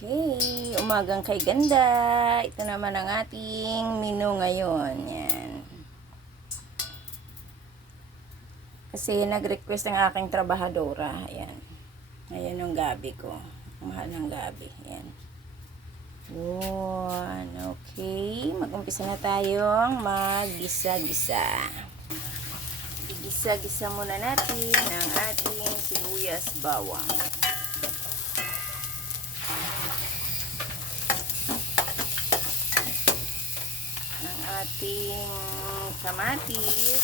Okay, umagang kay ganda. Ito naman ang ating menu ngayon. Yan. Kasi nag-request ang aking trabahadora. Ayan. Ayan yung gabi ko. Mahal ng gabi. Ayan. One. Okay. Mag-umpisa na tayong mag-gisa-gisa. Gisa-gisa muna natin ang ating sibuyas bawang. Ating kamatis,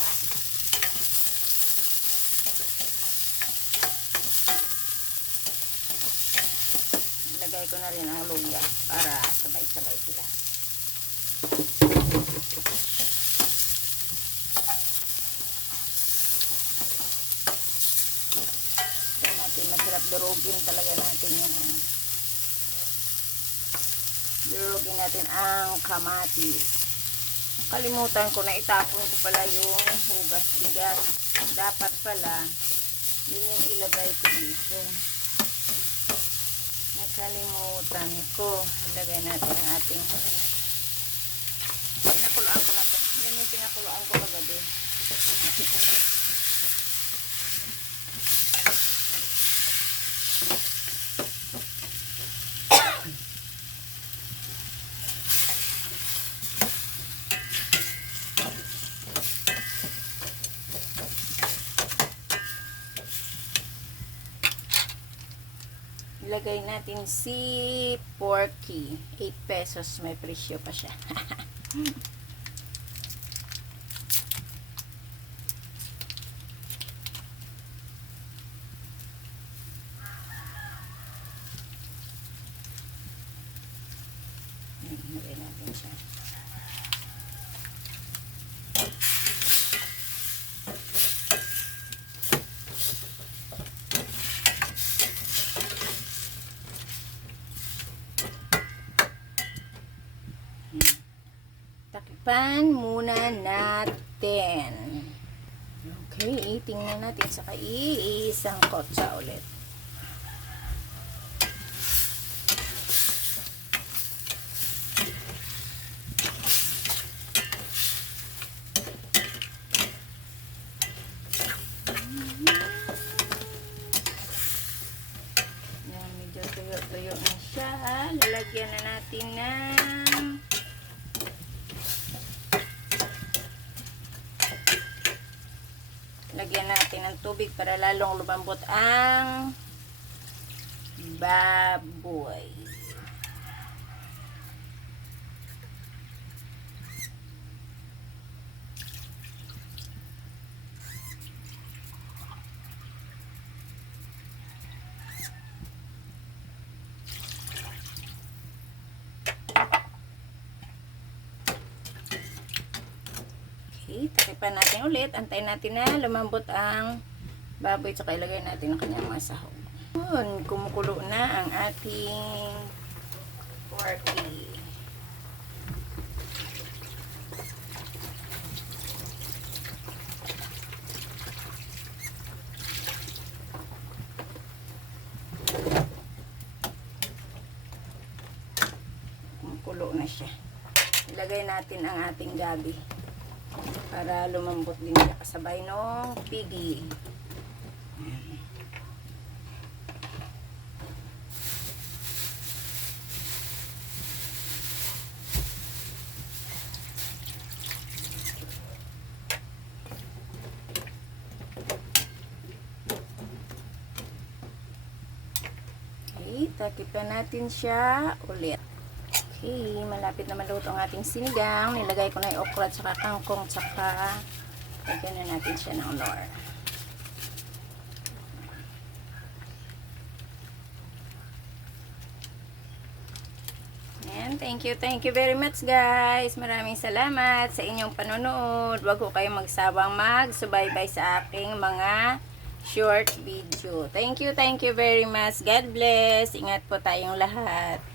ilagay ko na rin ang luya para sabay-sabay sila. Ito natin, masarap durugin talaga natin yung durugin natin ang kamatis. Kalimutan ko na itapon ko pala yung hugas bigas. Dapat pala yun yung ilagay ko dito. Nakalimutan ko. Ilagay natin ang ating pinakuloan ko na ito. Yan yung pinakuloan ko kagabi. Ilagay natin si Porky. 8 pesos. May presyo pa siya. Ilagay natin siya. Takpan muna natin. Okay, tingnan natin sa isang kotsa ulit. Yan, medyo tuyo-tuyo na siya. Lalagyan na natin ng lagyan natin ng tubig para lalong lumambot ang baboy. Okay, takipan natin ulit. Antayin natin na lumambot ang baboy. Tsaka ilagay natin ang kanyang mga sahog. Yun, kumukulo na ang ating porky. Kumukulo na siya. Ilagay natin ang ating gabi para lumambot din siya kasabay nung pigi. Okay, takipan natin siya ulit. Okay, malapit na maluto ang ating sinigang. Nilagay ko na yung okra at saka kangkong at saka lagyan na natin siya ng nor. And thank you very much guys. Maraming salamat sa inyong panonood. Huwag ko kayong magsawang magsubaybay sa aking mga short video. Thank you very much. God bless. Ingat po tayong lahat.